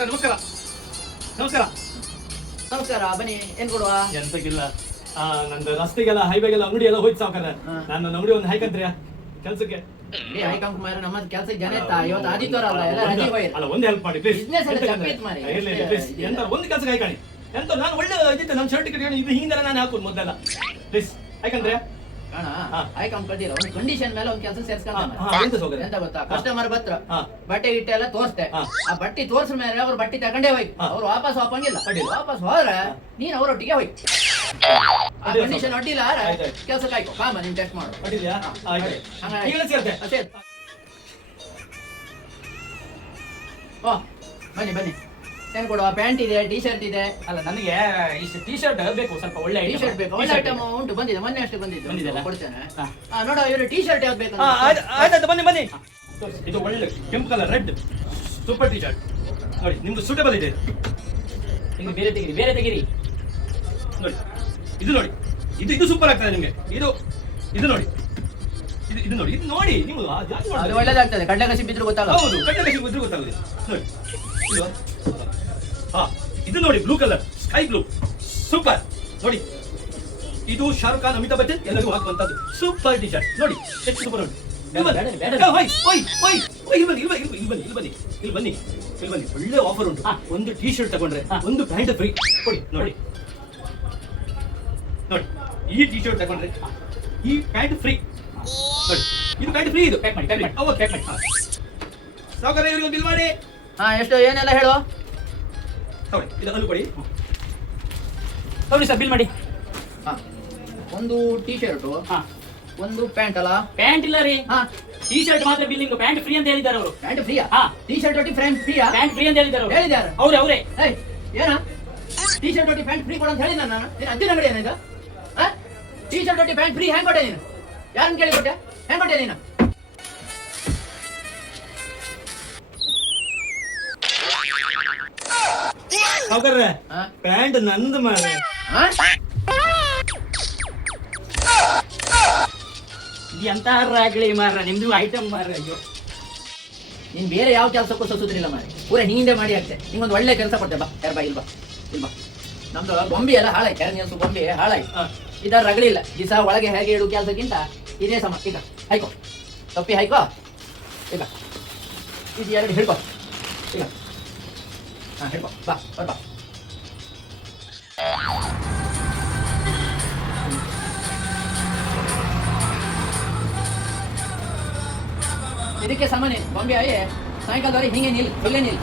ಸಾವುಕಾರ ನಮಸ್ಕಾರ. ನಮಸ್ಕಾರ. ನಮಸ್ಕಾರ. ಬನ್ನಿ, ಏನ್ ಕೊಡುವ? ಎಂತಕ್ಕಿಲ್ಲ. ನಂದು ರಸ್ತೆಗೆಲ್ಲ ಹೈವೇಗೆಲ್ಲ ಅಂಗಡಿ ಎಲ್ಲ ಹೋಯ್ತು ಸಾವುಕಾರ. ನಾನು ಅಂಗಡಿ ಒಂದು ಹಾಕಂತ್ರಿಯ ಕೆಲ್ಸಕ್ಕೆ. ಹೈಕಂಪ್ ಮಾರ ನಮ್ಮ ಕೆಲ್ಸಕ್ಕೆ ಜನ ಇತ್ತ. ಇವತ್ತು ಆದಿತ್ಯವಾರ ಅಲ್ಲ, ಎಲ್ಲ ರಜೆ ಹೋಯ್ತು. ಅಲ್ಲ ಒಂದು ಹೆಲ್ಪ್ ಮಾಡಿ ಪ್ಲೀಸ್. ಬಿಸ್ನೆಸ್ ಎಲ್ಲ ಚಪ್ಪಿತ್ ಮಾರಿ. ಎಂತ ಒಂದು ಕೆಲ್ಸಕ್ಕೆ ಹಾಕಣಿ. ಎಂತ ನಾನು ಒಳ್ಳೆ ಇದ್ದಿತ್ತು ನನ್ನ ಶರ್ಟ್ ಟಿಕೆಟ್ ಇದು ಹಿಂದೆಲ್ಲ ನಾನು ಹಾಕೋದು ಮೊದಲೆಲ್ಲ. ಪ್ಲೀಸ್ ಹಾಕಂತ್ರಿಯ. ಕಾಣ ಹೈಕಂಪ್ ಕಟ್ಟಿಲ್ಲ, ಒಂದು ಕಂಡೀಷನ್ ಮೇಲೆ ಒಂದು ಕೆಲಸ ಸೇರ್ಸ್ಕೊಂಡ. ಎಂತ ಗೊತ್ತಾ, ಕಸ್ಟಮರ್ ಬತ್ರ ಬಟ್ಟೆ ಗಿಟ್ಟೆ ಎಲ್ಲ ತೋರಿಸ್ತೆ. ಆ ಬಟ್ಟೆ ತೋರ್ಸ ಮೇಲೆ ಅವ್ರು ಬಟ್ಟೆ ತಗೊಂಡೇ ಹೋಯ್ತು. ಅವ್ರು ವಾಪಸ್ ಹೋಗಂಗಿಲ್ಲ. ವಾಪಸ್ ಹೋದ್ರೆ ನೀನ್ ಅವರೊಟ್ಟಿಗೆ ಹೋಯ್ತು. ಆ ಕಂಡೀಷನ್ ಅಡ್ಡಿಲ್ಲ. ಕೆಲ್ಸಕ್ಕೆ ಆಯ್ತು. ಕಾಮ ನೀನ್ ಟೆಸ್ಟ್ ಮಾಡು. ಓ ಬನ್ನಿ ಬನ್ನಿ. ಏನ್ ಕೊಡುವ? ಪ್ಯಾಂಟ್ ಇದೆ, ಟಿ ಶರ್ಟ್ ಇದೆ. ಅಲ್ಲ ನನಗೆ ಇಷ್ಟು ಟಿ ಶರ್ಟ್ ಬೇಕು, ಸ್ವಲ್ಪ ಒಳ್ಳೆ ಟಿ ಶರ್ಟ್ ಬೇಕು. ಒಳ್ಳೆ ಐಟಮ್ ಉಂಟು, ಬಂದಿದೆ, ಮೊನ್ನೆ ಅಷ್ಟೇ ಬಂದಿದೆ. ಕೊಡ್ತೇನೆ. ನೋಡ, ಇವರು ಟಿ ಶರ್ಟ್ ಯಾವ್ದು ಬೇಕು? ಆಯ್ತಾಯ್ತು, ಬನ್ನಿ ಬನ್ನಿ. ಇದು ಒಳ್ಳೆ ಕೆಂಪು colour red super T shirt ನೋಡಿ, ನಿಮ್ದು ಸೂಟಬಲ್ ಇದೆ. ಇನ್ನು ಬೇರೆ ತೆಗಿರಿ, ಬೇರೆ ತೆಗಿರಿ. ನೋಡಿ ಇದು ನೋಡಿ, ಇದು ಸೂಪರ್ ಆಗ್ತದೆ ನಿಮ್ಗೆ. ಇದು ನೋಡಿ, ಇದು ನೋಡಿ, ಇದು ನೋಡಿ. ನೀವು ಅದು ಒಳ್ಳೇದಾಗ್ತದೆ. ಕಡ್ಲೆ ಕಸಿ ಬಿದ್ರು ಗೊತ್ತಾಗಲ್ಲ. ಹೌದು, ಕಡ್ಲೆ ಕಸಿ ಬಿದ್ರು ಗೊತ್ತಾಗುತ್ತೆ. ನೋಡಿ ಇದು ನೋಡಿ, blue colour, sky blue, super. ನೋಡಿ ಇದು ಶಾರುಖ್ ಖಾನ್, ಅಮಿತಾಬ್ ಬಚ್ಚನ್ ಎಲ್ಲರಿಗೂ ಹಾಕುವಂತದ್ದು ಸೂಪರ್ ಟಿ ಶರ್ಟ್. ನೋಡಿ ಎಷ್ಟು ಸೂಪರ್. ನೋಡಿ ಇಲ್ಲಿ ಬನ್ನಿ, ಒಳ್ಳೆ ಆಫರ್ ಉಂಟು. ಒಂದು ಟಿ ಶರ್ಟ್ ತಗೊಂಡ್ರೆ ಒಂದು ಪ್ಯಾಂಟ್ ಫ್ರೀ ಕೊಡಿ. ನೋಡಿ ಈ ಟಿ ಶರ್ಟ್ ತಗೊಂಡ್ರೆ ಈ ಪ್ಯಾಂಟ್ ಫ್ರೀ. ನೋಡಿ ಇದು ಪ್ಯಾಂಟ್ ಫ್ರೀ. ಇದು ಪ್ಯಾಕ್ ಮಾಡಿ. ಸಾವುಕಾರ ಇವರಿಗೆ ಬಿಲ್ ಮಾಡಿ. ಎಷ್ಟು ಏನೆಲ್ಲ ಹೇಳುವ? ಇದು ಅನ್ನು ಕೊಡಿ. ನೋಡಿ ಸರ್, ಬಿಲ್ ಮಾಡಿ. ಒಂದು ಟಿ ಶರ್ಟ್, ಒಂದು ಪ್ಯಾಂಟ್. ಅಲ್ಲ ಪ್ಯಾಂಟ್ ಇಲ್ಲ ರೀ, ಟಿ ಶರ್ಟ್ ಮಾತ್ರ ಬಿಲ್ಲಿಂಗ್. ಪ್ಯಾಂಟ್ ಫ್ರೀ ಅಂತ ಹೇಳಿದ್ದಾರೆ ಅವರು. ಪ್ಯಾಂಟ್ ಫ್ರೀಯಾ? ಟಿ ಶರ್ಟ್ ಒಟ್ಟಿ ಪ್ಯಾಂಟ್ ಫ್ರೀಯಾ? ಪ್ಯಾಂಟ್ ಫ್ರೀ ಅಂತ ಹೇಳಿದ್ದಾರೆ ಅವರು. ಹೇಳಿದ್ದಾರೆ ಅವರೇ. ಏನ ಟಿ ಶರ್ಟ್ ಒಟ್ಟಿ ಪ್ಯಾಂಟ್ ಫ್ರೀ ಕೊಡ ಅಂತ ಹೇಳಿದ ನಾನು. ನೀನು ಅಜ್ಜಿನ ಅಂಗಡಿ ಏನಿದ? ಟಿ ಶರ್ಟ್ ಒಟ್ಟಿ ಪ್ಯಾಂಟ್ ಫ್ರೀ ಹೆಂಗ್ ಕೊಟ್ಟೆ ನೀನು? ಯಾರನ್ನ ಕೇಳಿ ಕೊಟ್ಟೆ? ಹೆಂಗ್ ಕೊಟ್ಟೆ ನೀನು? ಸಾವುಕಾರ ಪ್ಯಾಂಟ್ ನಂದು ಮಾರ್ರೆ. ಎಂತ ರಾಗಳಿ ಮಾರ, ನಿಮ್ದು ಐಟಮ್ ಮಾರ. ಅಯ್ಯೋ, ನೀನ್ ಬೇರೆ ಯಾವ ಕೆಲಸಕ್ಕೂ ಸಸುದ್ರಿಲ್ಲ ಮಾರಿ. ಪೂರ ನೀಂದೆ ಮಾಡಿ ಆಗ್ತೆ. ನಿಂಗೊಂದು ಒಳ್ಳೆ ಕೆಲಸ ಕೊಡ್ತೆ. ಬಾ ಯಾರು ಬಾ, ಇಲ್ಬಾ. ನಮ್ದು ಗೊಂಬಿ ಎಲ್ಲ ಹಾಳಾಯ್ತು. ಎರಡು ಗೊಂಬಿ ಹಾಳಾಯ್ತು. ಇದರ ರಗಳಿಲ್ಲ. ದಿವಸ ಒಳಗೆ ಹೇಗೆ ಇಡು ಕೆಲಸಕ್ಕಿಂತ ಇದೇ ಸಮ. ಈಗ ಹಾಯ್ಕೋ, ತಪ್ಪಿ ಹಾಯ್ಕೋ. ಈಗ ಇದು ಎರಡು ಹಿಡ್ಕೋ. ಈಗ ಹಿಡ್ಕೋ. ಬಾ ಬಾ. ಇದಕ್ಕೆ ಸಾಮಾನ್ಯ ಗೊಂಬೆ ಆಗಿ ಸಾಯಂಕಾಲದವರೆಗೆ ಹಿಂಗೆ ಇಲ್ಲೇ ನಿಲ್.